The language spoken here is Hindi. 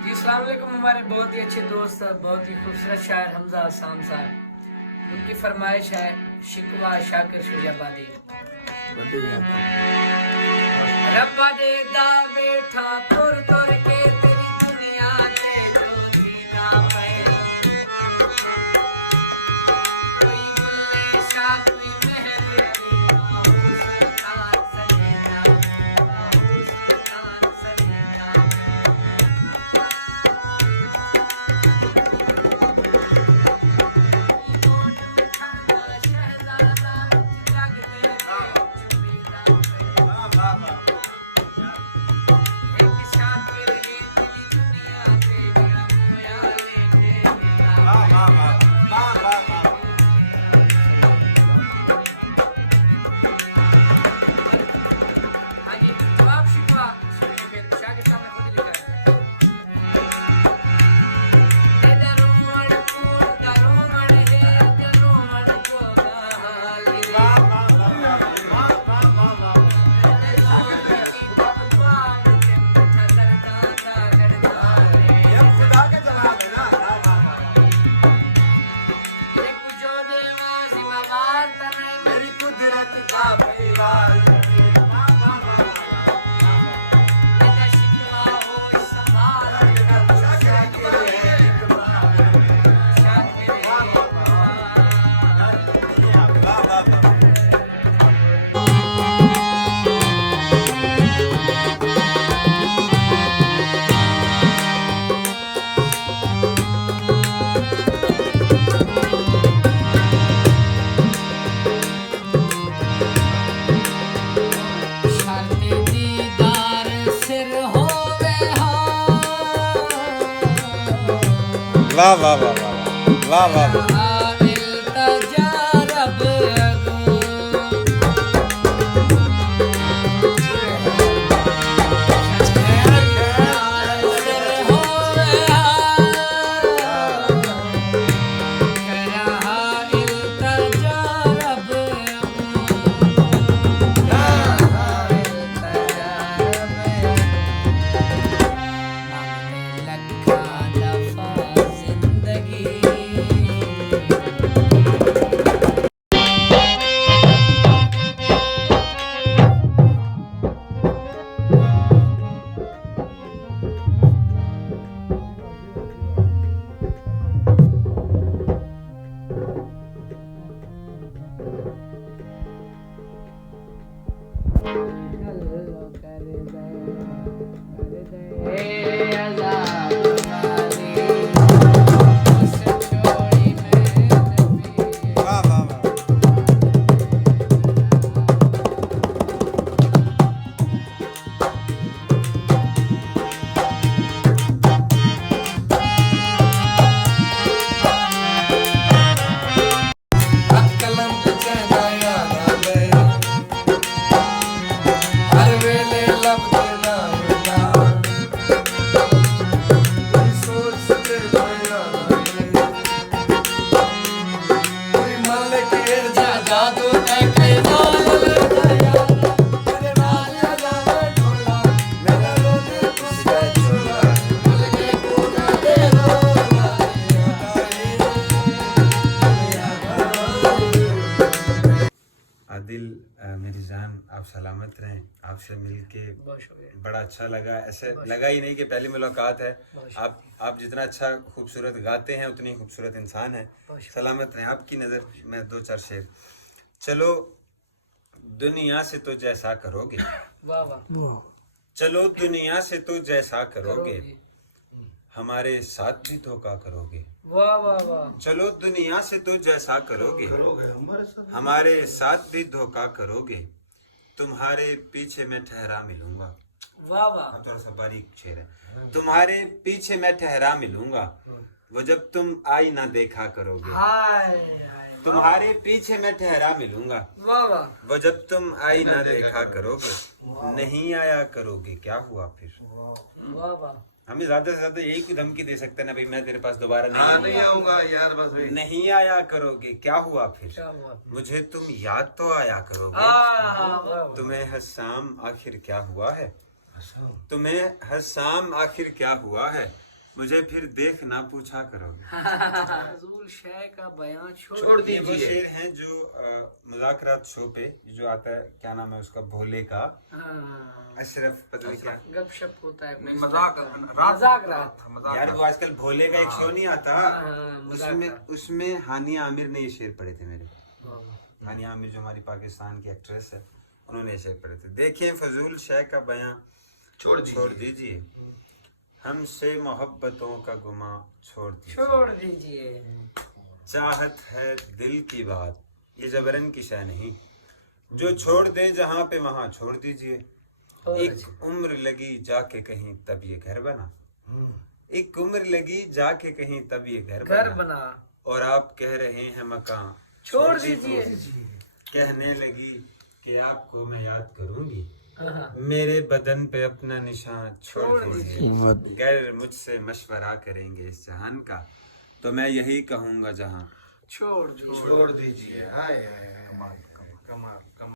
जी अस्सलाम वालेकुम। हमारे बहुत ही अच्छे दोस्त, बहुत ही खूबसूरत शायर हमजा आसान साहब, उनकी फरमाइश है शिकवा शाकिर शुजाबादी। रब्बा दे दा बैठा तुर तुर के तेरी दुनिया ते कोई ना पैदा, कोई बुल्ले शाह कोई महल बाहू सुल्तान सजेदा, बाहू सुल्तान सजेदा। वाह वाह वाह वाह वाह वाह वाह। आदिल मेरी जान, आप सलामत रहें। आपसे मिलके बड़ा अच्छा लगा। ऐसे लगा ही नहीं कि पहली मुलाकात है। आप जितना अच्छा खूबसूरत गाते हैं उतनी खूबसूरत इंसान है। सलामत रहें। आपकी नज़र में दो चार शेर। चलो दुनिया से तो जैसा करोगे, चलो दुनिया से तो जैसा करोगे, हमारे साथ भी धोखा करोगे। वाह वाह वाह। चलो दुनिया से तो जैसा करोगे, हमारे साथ भी धोखा करोगे, तुम्हारे पीछे मैं ठहरा मिलूंगा। वाह वाह। थोड़ा सा बारीक शेर है। तुम्हारे पीछे मैं ठहरा मिलूंगा, वो जब तुम आई ना देखा करोगे। हाय तुम्हारे पीछे मैं ठहरा मिलूंगा, वाह वाह। वो जब तुम आई ना देखा करोगे। नहीं आया करोगे, क्या हुआ फिर। वाह वाह। हमें ज्यादा से ज्यादा यही कोई धमकी दे सकते हैं ना भाई, मैं तेरे पास दोबारा नहीं आऊंगा यार, बस भाई। नहीं आया करोगे, क्या हुआ फिर। क्या हुआ? मुझे तुम याद तो आया करोगे। वाह। तुम्हें हसाम आखिर क्या हुआ है, तुम्हें हसाम आखिर क्या हुआ है, मुझे फिर देख ना पूछा करोगे। फजूल शय का बयान छोड़ ये वो शेर हैं जो मुज़ाकरात शो पे जो आता है, क्या नाम है उसका, भोले का, अशरफ पता नहीं क्या गपशप होता है, मजाक रात यार, वो आजकल भोले का एक शो नहीं आता, उसमें हानिया आमिर ने ये शेर पढ़े थे मेरे। हानिया आमिर जो हमारी पाकिस्तान की एक्ट्रेस है, उन्होंने ये शेर पढ़े थे। देखिए, फजूल शय का बयां छोड़ दीजिए, हमसे मोहब्बतों का गुमा छोड़ दीजिए। चाहत है दिल की बात, ये जबरन की शय नहीं, जो छोड़ दे जहाँ पे वहाँ छोड़ दीजिए। एक उम्र लगी जाके कहीं तब ये घर बना, एक उम्र लगी जाके कहीं तब ये घर बना, और आप कह रहे हैं मकान छोड़ दीजिए। कहने लगी कि आपको मैं याद करूंगी, मेरे बदन पे अपना निशान छोड़ दीजिए। गैर मुझसे मशवरा करेंगे इस जहान का, तो मैं यही कहूंगा जहां छोड़ दीजिए। हाय कमाल।